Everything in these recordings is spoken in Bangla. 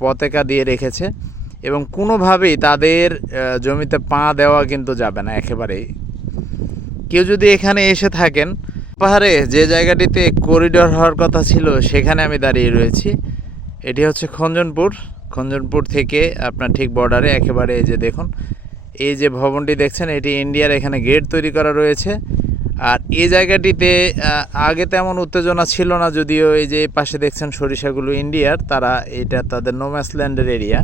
পতাকা দিয়ে রেখেছে এবং কোনোভাবেই তাদের জমিতে পা দেওয়া কিন্তু যাবে না একেবারেই। কেউ যদি এখানে এসে থাকেন, পাহাড়ে যে জায়গাটিতে করিডোর হওয়ার কথা ছিল, সেখানে আমি দাঁড়িয়ে রয়েছি। এটি হচ্ছে খঞ্জনপুর। খঞ্জনপুর থেকে আপনার ঠিক বর্ডারে একেবারে এই যে দেখুন, এই যে ভবনটি দেখছেন, এটি ইন্ডিয়ার এখানে গেট তৈরি করা রয়েছে। আর এই জায়গাটিতে আগে তেমন উত্তেজনা ছিল না, যদিও এই যে পাশে দেখছেন সরিষাগুলো ইন্ডিয়ার, তারা এটা তাদের নোম্যাসল্যান্ডের এরিয়া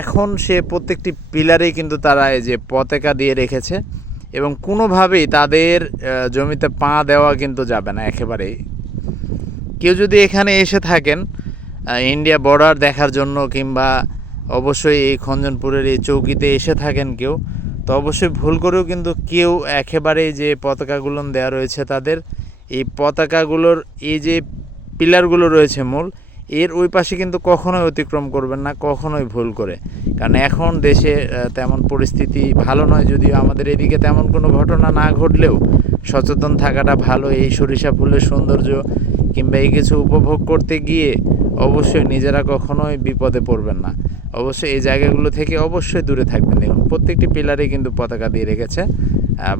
এখন সে প্রত্যেকটি পিলারেই কিন্তু তারা এই যে পতাকা দিয়ে রেখেছে, এবং কোনোভাবেই তাদের জমিতে পা দেওয়া কিন্তু যাবে না একেবারেই। কেউ যদি এখানে এসে থাকেন ইন্ডিয়া বর্ডার দেখার জন্য, কিংবা অবশ্যই এই খঞ্জনপুরের এই চৌকিতে এসে থাকেন কেউ তো অবশ্যই ভুল করেও কিন্তু কেউ একেবারেই যে পতাকাগুলো দেওয়া রয়েছে তাদের, এই পতাকাগুলোর এই যে পিলারগুলো রয়েছে মূল, এর ওই পাশে কিন্তু কখনোই অতিক্রম করবেন না, কখনোই ভুল করে। কারণ এখন দেশে তেমন পরিস্থিতি ভালো নয়, যদিও আমাদের এদিকে তেমন কোনো ঘটনা না ঘটলেও সচেতন থাকাটা ভালো। এই সরিষা ফুলের সৌন্দর্য কিংবা এই কিছু উপভোগ করতে গিয়ে অবশ্যই নিজেরা কখনোই বিপদে পড়বেন না। অবশ্যই এই জায়গাগুলো থেকে অবশ্যই দূরে থাকবেন। দেখুন, প্রত্যেকটি পিলারে কিন্তু পতাকা দিয়ে রেখেছে।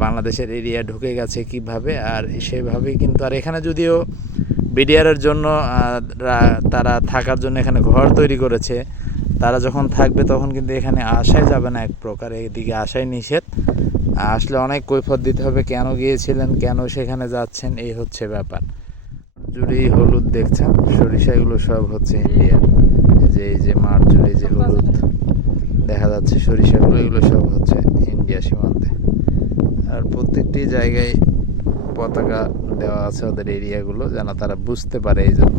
বাংলাদেশের এরিয়া ঢুকে গেছে কীভাবে আর সেভাবেই কিন্তু। আর এখানে যদিও বিডিআরের জন্য তারা থাকার জন্য এখানে ঘর তৈরি করেছে, তারা যখন থাকবে তখন কিন্তু এখানে আসাই যাবে না এক প্রকার। এদিকে আসাই নিষেধ। আসলে অনেক কৈফত দিতে হবে, কেন গিয়েছিলেন, কেন সেখানে যাচ্ছেন, এই হচ্ছে ব্যাপার। জুড়েই হলুদ দেখছেন? সরিষা এগুলো সব হচ্ছে ইন্ডিয়ান যে এই যে মাঠ জুড়ে যে হলুদ দেখা যাচ্ছে সরিষাগুলো এগুলো সব হচ্ছে ইন্ডিয়া সীমান্তে। আর প্রত্যেকটি জায়গায় পতাকা দেওয়া আছে ওদের এরিয়াগুলো যেন তারা বুঝতে পারে এই জন্য।